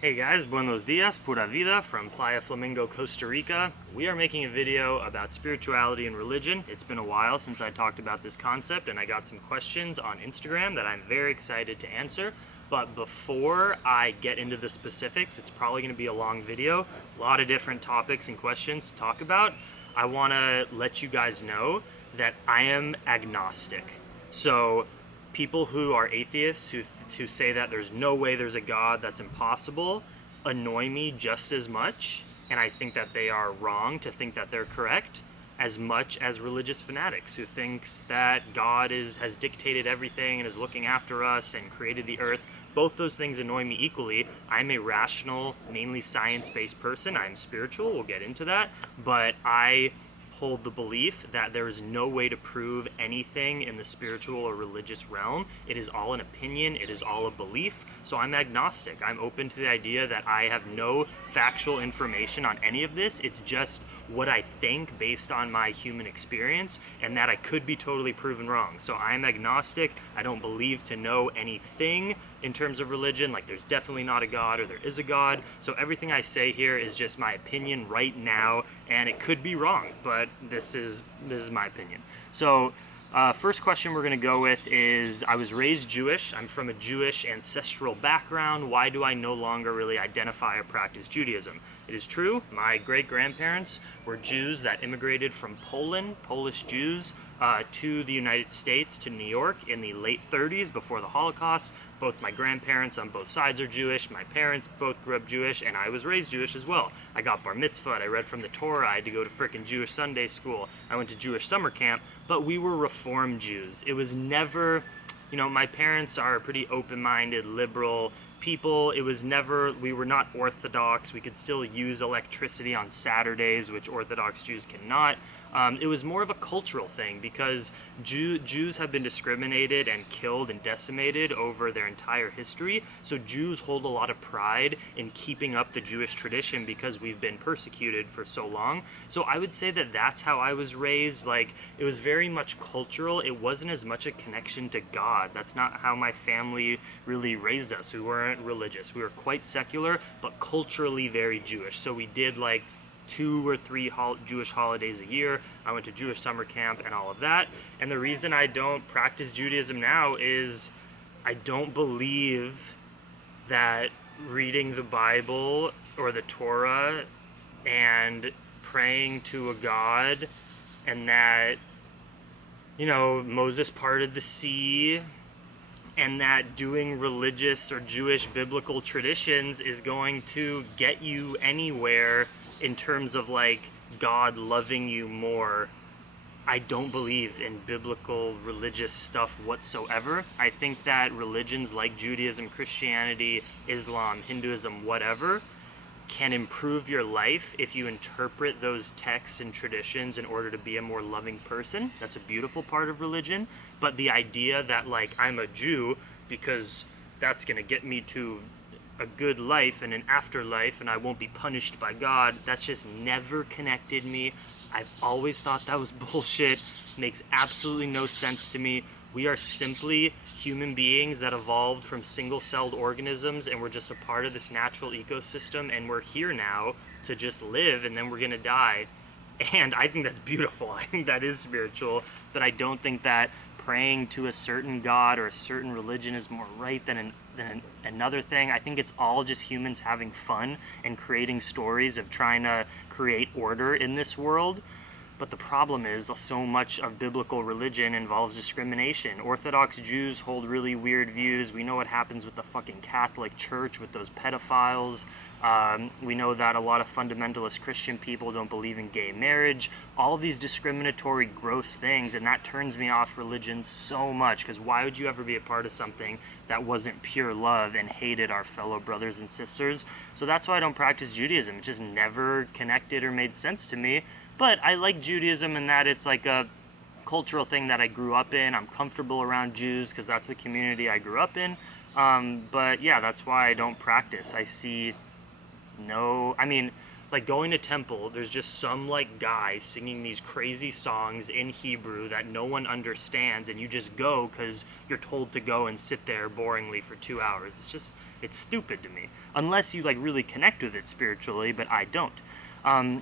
Hey guys, buenos dias, pura vida from Playa Flamingo, Costa Rica. We are making a video about spirituality and religion. It's been a while since I talked about this concept and I got some questions on Instagram that I'm very excited to answer. But before I get into the specifics, it's probably going to be a long video, a lot of different topics and questions to talk about. I want to let you guys know that I am agnostic. So people who are atheists, who say that there's no way there's a God, that's impossible, annoy me just as much, and I think that they are wrong to think that they're correct, as much as religious fanatics who thinks that God has dictated everything and is looking after us and created the earth. Both those things annoy me equally. I'm a rational, mainly science-based person. I'm spiritual, we'll get into that, but I hold the belief that there is no way to prove anything in the spiritual or religious realm. It is all an opinion, it is all a belief, so I'm agnostic. I'm open to the idea that I have no factual information on any of this. It's just what I think based on my human experience, and that I could be totally proven wrong. So I'm agnostic. I don't believe to know anything in terms of religion, like there's definitely not a God or there is a God. So everything I say here is just my opinion right now, and it could be wrong, but this is my opinion. So first question we're going to go with is, I was raised Jewish. I'm from a Jewish ancestral background. Why do I no longer really identify or practice Judaism? It is true, my great-grandparents were Jews that immigrated from Poland, Polish Jews, to the United States, to New York in the late 30s before the Holocaust. Both my grandparents on both sides are Jewish, my parents both grew up Jewish, and I was raised Jewish as well. I got bar mitzvahed, I read from the Torah, I had to go to frickin' Jewish Sunday school, I went to Jewish summer camp, but we were Reform Jews. It was never, my parents are pretty open-minded, liberal people. It was never, we were not Orthodox. We could still use electricity on Saturdays, which Orthodox Jews cannot. It was more of a cultural thing because Jews have been discriminated and killed and decimated over their entire history. So Jews hold a lot of pride in keeping up the Jewish tradition because we've been persecuted for so long. So I would say that that's how I was raised. Like, it was very much cultural. It wasn't as much a connection to God. That's not how my family really raised us. We weren't religious. We were quite secular, but culturally very Jewish. So we did like 2 or 3 Jewish holidays a year. I went to Jewish summer camp and all of that. And the reason I don't practice Judaism now is I don't believe that reading the Bible or the Torah and praying to a God and that, Moses parted the sea and that doing religious or Jewish biblical traditions is going to get you anywhere in terms of like God loving you more. I don't believe in biblical religious stuff whatsoever. I think that religions like Judaism, Christianity, Islam, Hinduism, whatever, can improve your life if you interpret those texts and traditions in order to be a more loving person. That's a beautiful part of religion. But the idea that like I'm a Jew because that's gonna get me to a good life and an afterlife and I won't be punished by God, that's just never connected me. I've always thought that was bullshit. Makes absolutely no sense to me. We are simply human beings that evolved from single-celled organisms, and we're just a part of this natural ecosystem, and we're here now to just live, and then we're gonna die. And I think that's beautiful. I think that is spiritual, but I don't think that praying to a certain God or a certain religion is more right than another thing. I think it's all just humans having fun and creating stories of trying to create order in this world. But the problem is so much of biblical religion involves discrimination. Orthodox Jews hold really weird views. We know what happens with the fucking Catholic Church with those pedophiles. We know that a lot of fundamentalist Christian people don't believe in gay marriage. All these discriminatory, gross things, and that turns me off religion so much, because why would you ever be a part of something that wasn't pure love and hated our fellow brothers and sisters? So that's why I don't practice Judaism. It just never connected or made sense to me. But I like Judaism in that it's like a cultural thing that I grew up in. I'm comfortable around Jews because that's the community I grew up in. But yeah, that's why I don't practice. I see like going to temple, there's just some like guy singing these crazy songs in Hebrew that no one understands, and you just go because you're told to go and sit there boringly for 2 hours. It's stupid to me. Unless you like really connect with it spiritually, but I don't.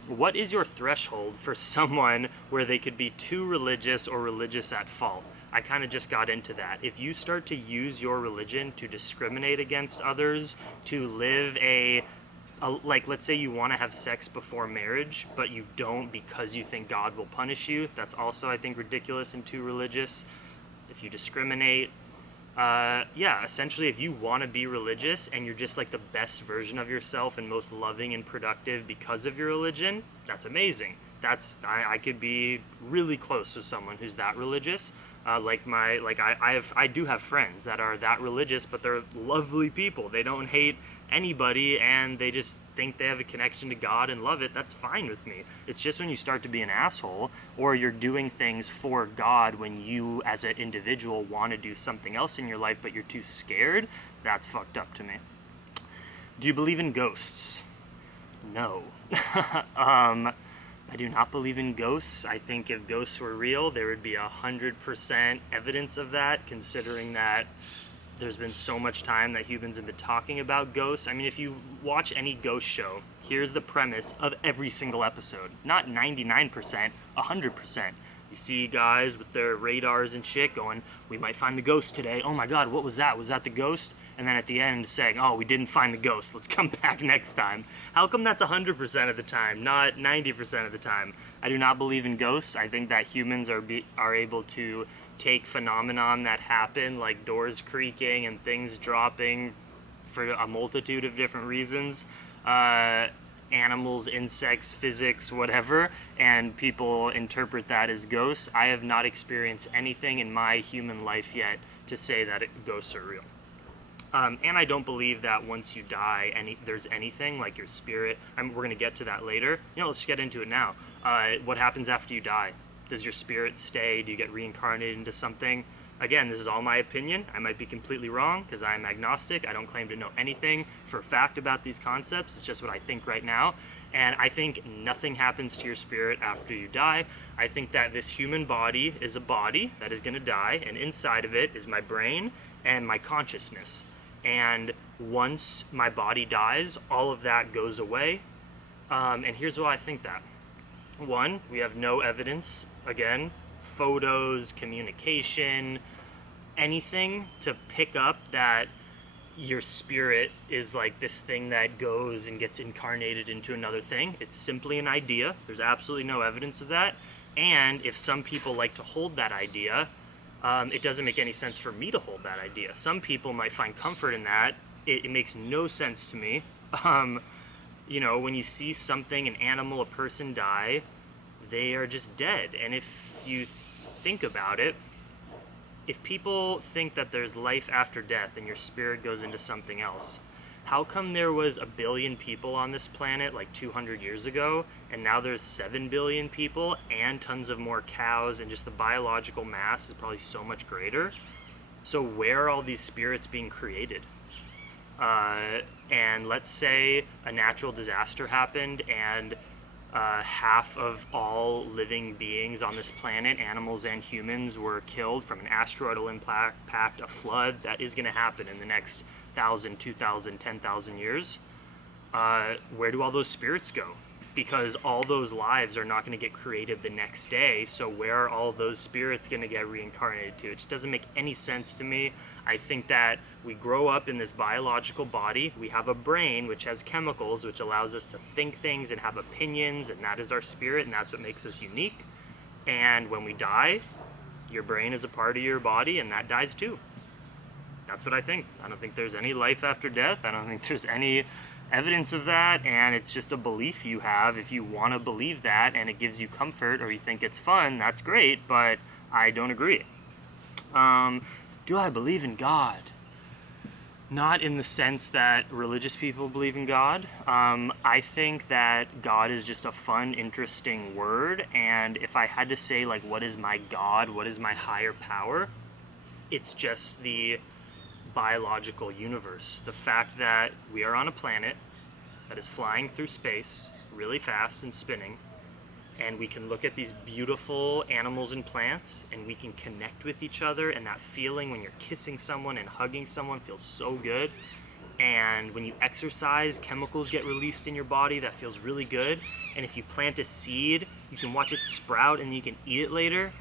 What is your threshold for someone where they could be too religious or religious at fault? I kind of just got into that. If you start to use your religion to discriminate against others, to live like, let's say you want to have sex before marriage, but you don't because you think God will punish you, that's also, I think, ridiculous and too religious. If you discriminate, yeah, essentially if you want to be religious and you're just like the best version of yourself and most loving and productive because of your religion, that's amazing. I could be really close with someone who's that religious. I do have friends that are that religious, but they're lovely people. They don't hate anybody, and they just think they have a connection to God and love it. That's fine with me. It's just when you start to be an asshole, or you're doing things for God when you as an individual want to do something else in your life but you're too scared, that's fucked up to me. Do you believe in ghosts? No. I do not believe in ghosts. I think if ghosts were real, there would be 100% evidence of that, considering that there's been so much time that humans have been talking about ghosts. I mean, if you watch any ghost show, here's the premise of every single episode. Not 99%, 100%. You see guys with their radars and shit going, we might find the ghost today. Oh my God, what was that? Was that the ghost? And then at the end saying, oh, we didn't find the ghost. Let's come back next time. How come that's 100% of the time, not 90% of the time? I do not believe in ghosts. I think that humans are able to take phenomenon that happen, like doors creaking and things dropping for a multitude of different reasons, animals, insects, physics, whatever, and people interpret that as ghosts. I have not experienced anything in my human life yet to say that ghosts are real. And I don't believe that once you die, there's anything like your spirit. We're going to get to that later. Let's get into it now. What happens after you die? Does your spirit stay? Do you get reincarnated into something? Again, this is all my opinion. I might be completely wrong because I'm agnostic. I don't claim to know anything for a fact about these concepts. It's just what I think right now. And I think nothing happens to your spirit after you die. I think that this human body is a body that is going to die, and inside of it is my brain and my consciousness. And once my body dies, all of that goes away. And here's why I think that. One, we have no evidence, again, photos, communication, anything to pick up that your spirit is like this thing that goes and gets incarnated into another thing. It's simply an idea. There's absolutely no evidence of that. And if some people like to hold that idea, it doesn't make any sense for me to hold that idea. Some people might find comfort in that. It makes no sense to me. When you see something, an animal, a person die, they are just dead. And if you think about it, if people think that there's life after death and your spirit goes into something else, how come there was 1 billion people on this planet like 200 years ago, and now there's 7 billion people and tons of more cows, and just the biological mass is probably so much greater? So where are all these spirits being created? And let's say a natural disaster happened and half of all living beings on this planet, animals and humans, were killed from an asteroidal impact, a flood that is going to happen in the next 1,000, 2,000, 10,000 years. Where do all those spirits go? Because all those lives are not going to get created the next day, so where are all those spirits going to get reincarnated to? It just doesn't make any sense to me. I think that we grow up in this biological body. We have a brain which has chemicals which allows us to think things and have opinions, and that is our spirit, and that's what makes us unique. And when we die, your brain is a part of your body, and that dies too. That's what I think. I don't think there's any life after death. I don't think there's any evidence of that, and it's just a belief you have. If you want to believe that and it gives you comfort or you think it's fun, that's great, but I don't agree. Do I believe in God? Not in the sense that religious people believe in God. I think that God is just a fun, interesting word, and if I had to say, like, what is my God, what is my higher power, it's just the biological universe. The fact that we are on a planet that is flying through space really fast and spinning, and we can look at these beautiful animals and plants, and we can connect with each other, and that feeling when you're kissing someone and hugging someone feels so good. And when you exercise, chemicals get released in your body that feels really good. And if you plant a seed, you can watch it sprout and you can eat it later.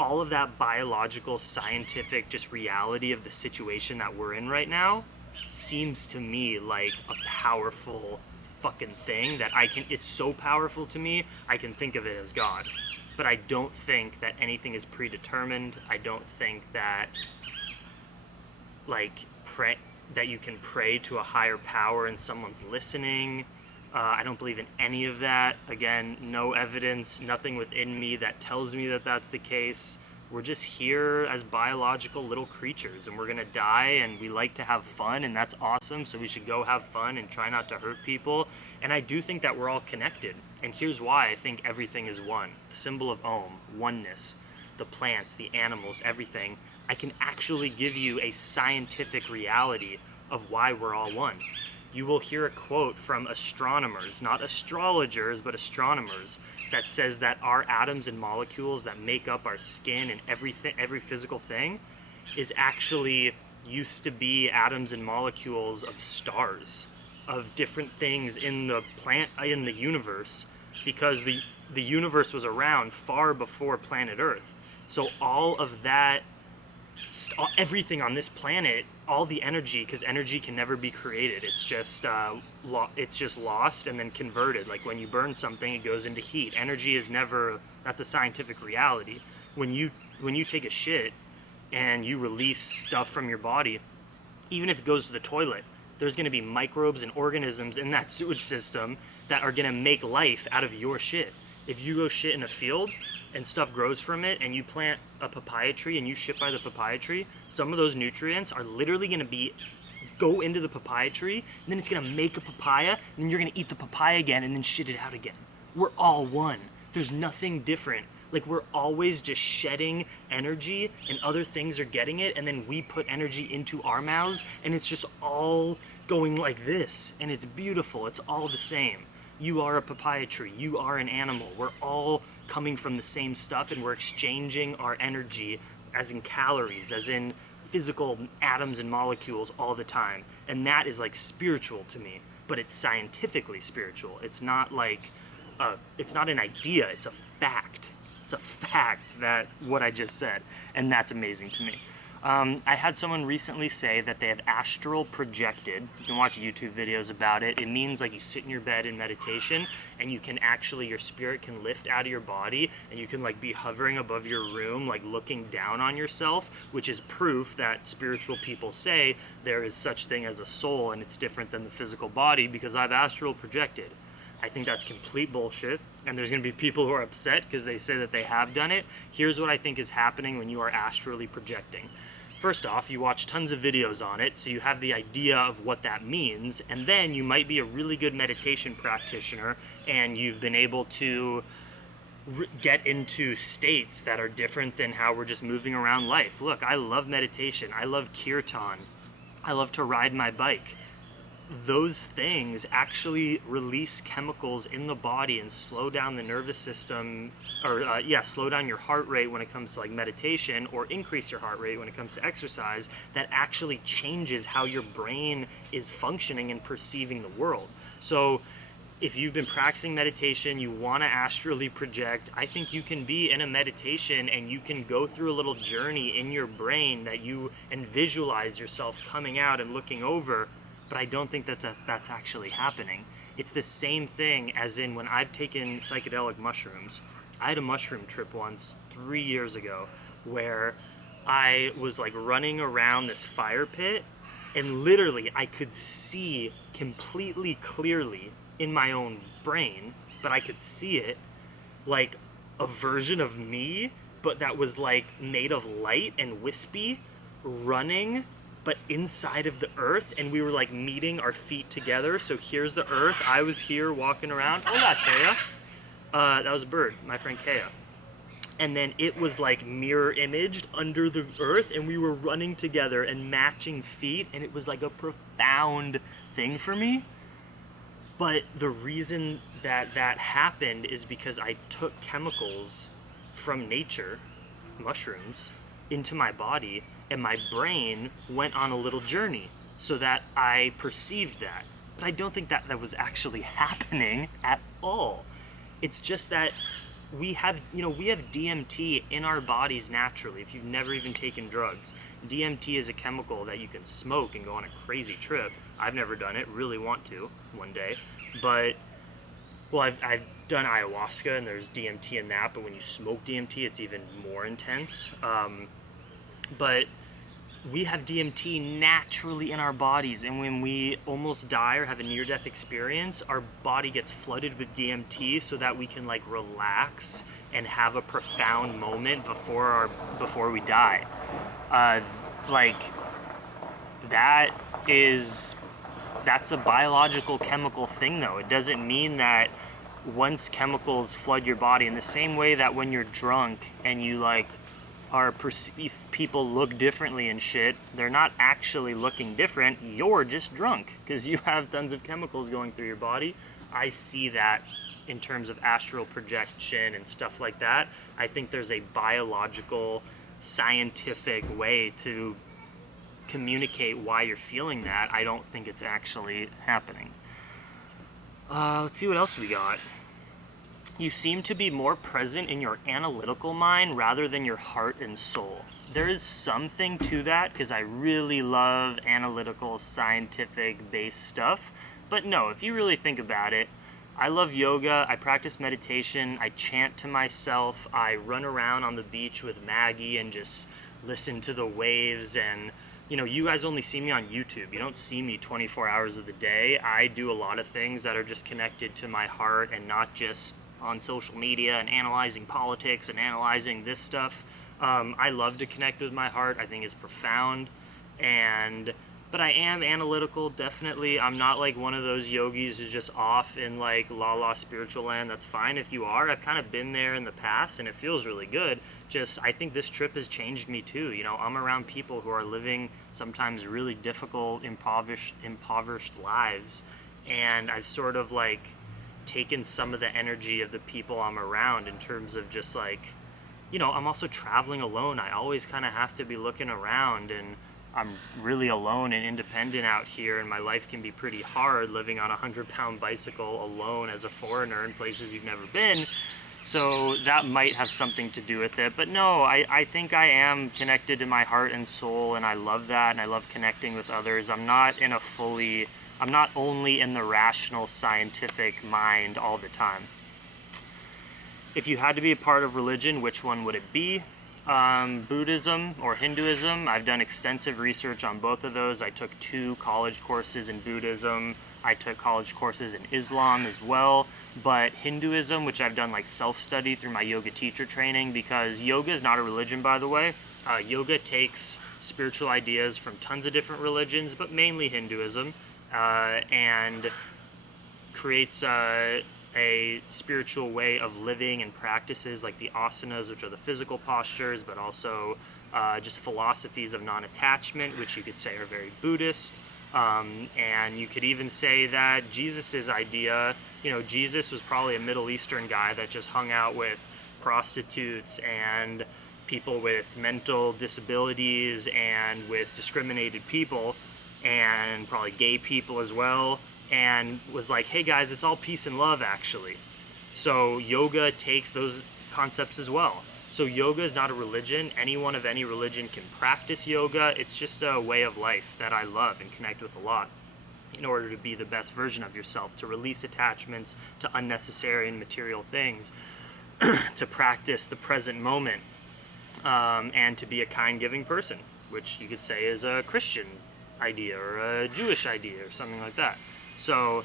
All of that biological, scientific, just reality of the situation that we're in right now seems to me like a powerful fucking thing that it's so powerful to me, I can think of it as God. But I don't think that anything is predetermined. I don't think that that you can pray to a higher power and someone's listening. I don't believe in any of that. Again, no evidence, nothing within me that tells me that that's the case. We're just here as biological little creatures, and we're gonna die, and we like to have fun, and that's awesome, so we should go have fun and try not to hurt people. And I do think that we're all connected, and here's why I think everything is one. The symbol of Om, oneness, the plants, the animals, everything. I can actually give you a scientific reality of why we're all one. You will hear a quote from astronomers, not astrologers, but astronomers, that says that our atoms and molecules that make up our skin and every physical thing is actually used to be atoms and molecules of stars, of different things in the universe, because the universe was around far before planet Earth. So all of that, everything on this planet, all the energy, because energy can never be created, it's just lost and then converted. Like when you burn something, it goes into heat. Energy is never, that's a scientific reality. When you take a shit and you release stuff from your body, even if it goes to the toilet, there's going to be microbes and organisms in that sewage system that are going to make life out of your shit. If you go shit in a field and stuff grows from it, and you plant a papaya tree and you shit by the papaya tree, some of those nutrients are literally going to go into the papaya tree, and then it's going to make a papaya, and then you're going to eat the papaya again and then shit it out again. We're all one. There's nothing different. Like, we're always just shedding energy, and other things are getting it, and then we put energy into our mouths, and it's just all going like this, and it's beautiful. It's all the same. You are a papaya tree. You are an animal. We're all coming from the same stuff, and we're exchanging our energy, as in calories, as in physical atoms and molecules, all the time. And that is like spiritual to me, but it's scientifically spiritual. It's not like it's not an idea, it's a fact. It's a fact that what I just said, and that's amazing to me. I had someone recently say that they have astral projected. You can watch YouTube videos about it. It means like you sit in your bed in meditation, and you can actually, your spirit can lift out of your body, and you can like be hovering above your room, like looking down on yourself, which is proof that spiritual people say there is such thing as a soul, and it's different than the physical body, because I've astral projected. I think that's complete bullshit, and there's going to be people who are upset because they say that they have done it. Here's what I think is happening when you are astrally projecting. First off, you watch tons of videos on it, so you have the idea of what that means, and then you might be a really good meditation practitioner, and you've been able to get into states that are different than how we're just moving around life. Look, I love meditation. I love Kirtan. I love to ride my bike. Those things actually release chemicals in the body and slow down the nervous system, or slow down your heart rate when it comes to like meditation, or increase your heart rate when it comes to exercise. That actually changes how your brain is functioning and perceiving the world. So if you've been practicing meditation, you want to astrally project, I think you can be in a meditation and you can go through a little journey in your brain and visualize yourself coming out and looking over. But I don't think that's actually happening. It's the same thing as in when I've taken psychedelic mushrooms. I had a mushroom trip once 3 years ago where I was like running around this fire pit, and literally I could see completely clearly in my own brain, but I could see it like a version of me, but that was like made of light and wispy, running but inside of the earth, and we were like meeting our feet together. So here's the earth, I was here walking around. Hola, Kea. That was a bird, my friend Kea. And then it was like mirror imaged under the earth, and we were running together and matching feet, and it was like a profound thing for me. But the reason that happened is because I took chemicals from nature, mushrooms, into my body, and my brain went on a little journey. so that I perceived that. But I don't think that was actually happening at all. It's just that we have DMT in our bodies naturally. If you've never even taken drugs, DMT is a chemical that you can smoke and go on a crazy trip. I've never done it, really want to one day. But, well, I've done ayahuasca and there's DMT in that, but when you smoke DMT, it's even more intense. But we have DMT naturally in our bodies, and when we almost die or have a near-death experience, our body gets flooded with DMT so that we can like relax and have a profound moment before we die. Like that's a biological chemical thing though. It doesn't mean that once chemicals flood your body, in the same way that when you're drunk and you like people look differently and shit, they're not actually looking different, you're just drunk because you have tons of chemicals going through your body. I see that in terms of astral projection and stuff like that. I think there's a biological, scientific way to communicate why you're feeling that. I don't think it's actually happening. Let's see what else we got. You seem to be more present in your analytical mind rather than your heart and soul. There is something to that because I really love analytical, scientific-based stuff. But no, if you really think about it, I love yoga, I practice meditation, I chant to myself, I run around on the beach with Maggie and just listen to the waves. And you guys only see me on YouTube. You don't see me 24 hours of the day. I do a lot of things that are just connected to my heart and not just on social media and analyzing politics and analyzing this stuff. I love to connect with my heart. I think it's profound. But I am analytical, definitely. I'm not like one of those yogis who's just off in like la spiritual land. That's fine if you are. I've kind of been there in the past and it feels really good. Just, I think this trip has changed me too. I'm around people who are living sometimes really difficult, impoverished lives. And I've sort of like taken some of the energy of the people I'm around in terms of just like, I'm also traveling alone. I always kind of have to be looking around, and I'm really alone and independent out here, and my life can be pretty hard living on a 100-pound bicycle alone as a foreigner in places you've never been. So that might have something to do with it. But no, I think I am connected to my heart and soul, and I love that, and I love connecting with others. I'm not only in the rational, scientific mind all the time. If you had to be a part of religion, which one would it be? Buddhism or Hinduism. I've done extensive research on both of those. I took 2 college courses in Buddhism. I took college courses in Islam as well. But Hinduism, which I've done like self-study through my yoga teacher training, because yoga is not a religion, by the way. Yoga takes spiritual ideas from tons of different religions, but mainly Hinduism, and creates a spiritual way of living and practices like the asanas, which are the physical postures, but also just philosophies of non-attachment, which you could say are very Buddhist. And you could even say that Jesus's idea, Jesus was probably a Middle Eastern guy that just hung out with prostitutes and people with mental disabilities and with discriminated people, and probably gay people as well, and was like, hey guys, it's all peace and love actually. So yoga takes those concepts as well. So yoga is not a religion. Anyone of any religion can practice yoga. It's just a way of life that I love and connect with a lot in order to be the best version of yourself, to release attachments to unnecessary and material things, to practice the present moment, and to be a kind, giving person, which you could say is a Christian idea or a Jewish idea or something like that. So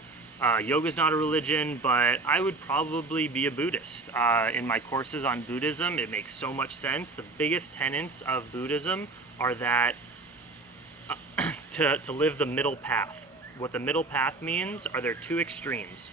yoga is not a religion, but I would probably be a Buddhist. In my courses on Buddhism, it makes so much sense. The biggest tenets of Buddhism are that to live the middle path. What the middle path means are there 2 extremes.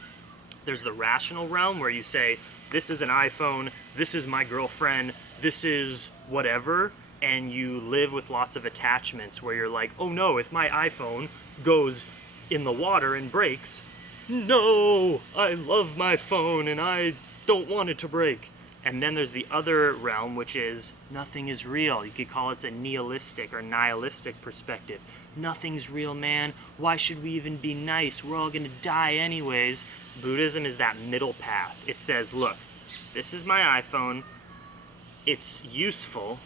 There's the rational realm where you say, this is an iPhone, this is my girlfriend, this is whatever, and you live with lots of attachments where you're like, oh no, if my iPhone goes in the water and breaks, no, I love my phone and I don't want it to break. And then there's the other realm, which is nothing is real. You could call it a nihilistic perspective. nothing's real, man. Why should we even be nice? We're all gonna die anyways. Buddhism is that middle path. It says, look, this is my iPhone. It's useful.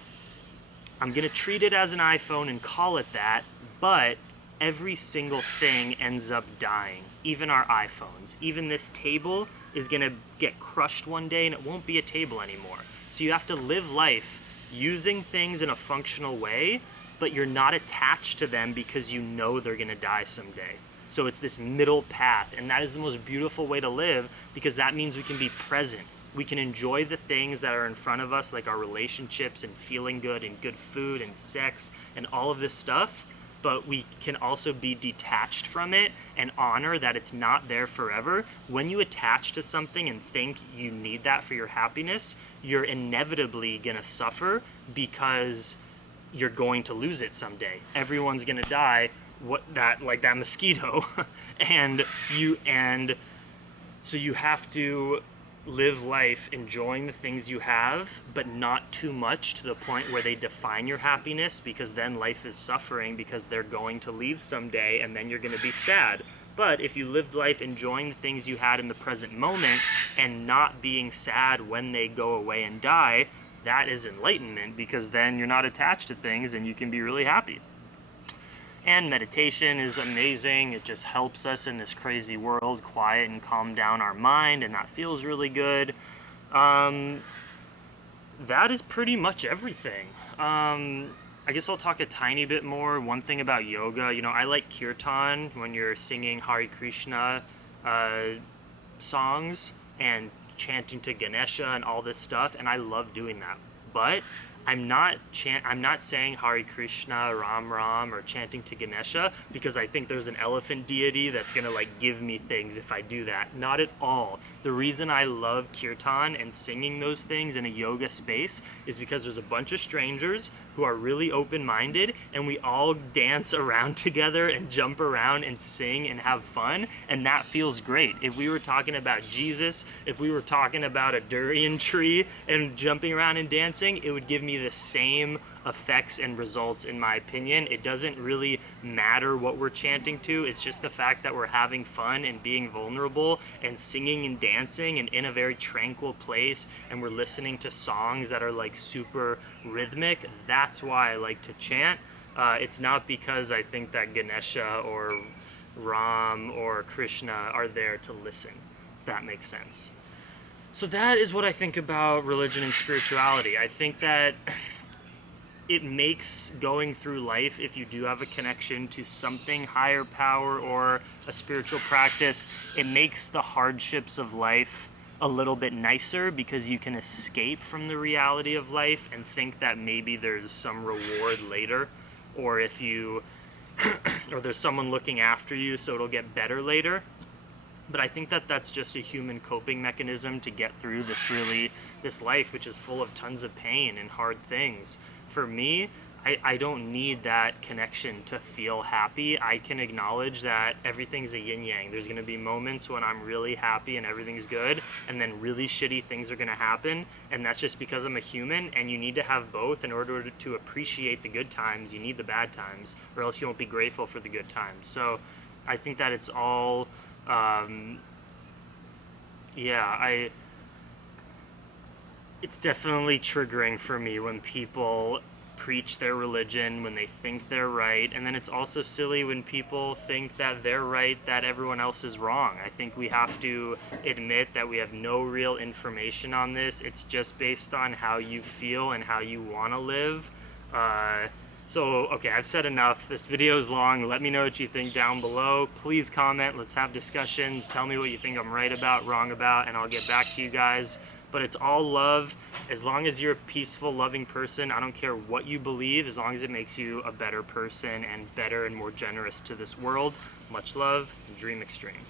I'm gonna treat it as an iPhone and call it that, but every single thing ends up dying. Even our iPhones. Even this table is gonna get crushed one day and it won't be a table anymore. So you have to live life using things in a functional way, but you're not attached to them because you know they're gonna die someday. So it's this middle path, and that is the most beautiful way to live, because that means we can be present. We can enjoy the things that are in front of us, like our relationships and feeling good and good food and sex and all of this stuff, but we can also be detached from it and honor that it's not there forever. When you attach to something and think you need that for your happiness, you're inevitably gonna suffer because you're going to lose it someday. Everyone's gonna die, like that mosquito. So you have to live life enjoying the things you have, but not too much to the point where they define your happiness, because then life is suffering because they're going to leave someday and then you're going to be sad. But if you lived life enjoying the things you had in the present moment and not being sad when they go away and die, that is enlightenment, because then you're not attached to things and you can be really happy. And meditation is amazing. It just helps us in this crazy world quiet and calm down our mind, and that feels really good. That is pretty much everything. I guess I'll talk a tiny bit more. One thing about yoga, I like Kirtan, when you're singing Hare Krishna songs and chanting to Ganesha and all this stuff, and I love doing that. But I'm not saying Hare Krishna, Ram Ram, or chanting to Ganesha because I think there's an elephant deity that's gonna give me things if I do that. Not at all. The reason I love Kirtan and singing those things in a yoga space is because there's a bunch of strangers who are really open-minded, and we all dance around together and jump around and sing and have fun, and that feels great. If we were talking about Jesus, if we were talking about a durian tree and jumping around and dancing, it would give me the same effects and results, in my opinion. It doesn't really matter what we're chanting to. It's just the fact that we're having fun and being vulnerable and singing and dancing and in a very tranquil place, and we're listening to songs that are super rhythmic. That's why I like to chant. It's not because I think that Ganesha or Ram or Krishna are there to listen, if that makes sense. So that is what I think about religion and spirituality. I think that it makes going through life, if you do have a connection to something higher power or a spiritual practice, it makes the hardships of life a little bit nicer, because you can escape from the reality of life and think that maybe there's some reward later, or or there's someone looking after you so it'll get better later. But I think that that's just a human coping mechanism to get through this life, which is full of tons of pain and hard things. For me, I don't need that connection to feel happy. I can acknowledge that everything's a yin-yang. There's going to be moments when I'm really happy and everything's good, and then really shitty things are going to happen, and that's just because I'm a human, and you need to have both in order to appreciate the good times. You need the bad times, or else you won't be grateful for the good times. So I think that it's all... it's definitely triggering for me when people preach their religion, when they think they're right, and then it's also silly when people think that they're right, that everyone else is wrong. I think we have to admit that we have no real information on this. It's just based on how you feel and how you want to live. Okay, I've said enough. This video is long. Let me know what you think down below. Please comment. Let's have discussions. Tell me what you think I'm right about, wrong about, and I'll get back to you guys. But it's all love. As long as you're a peaceful, loving person, I don't care what you believe, as long as it makes you a better person and better and more generous to this world. Much love, and dream extreme.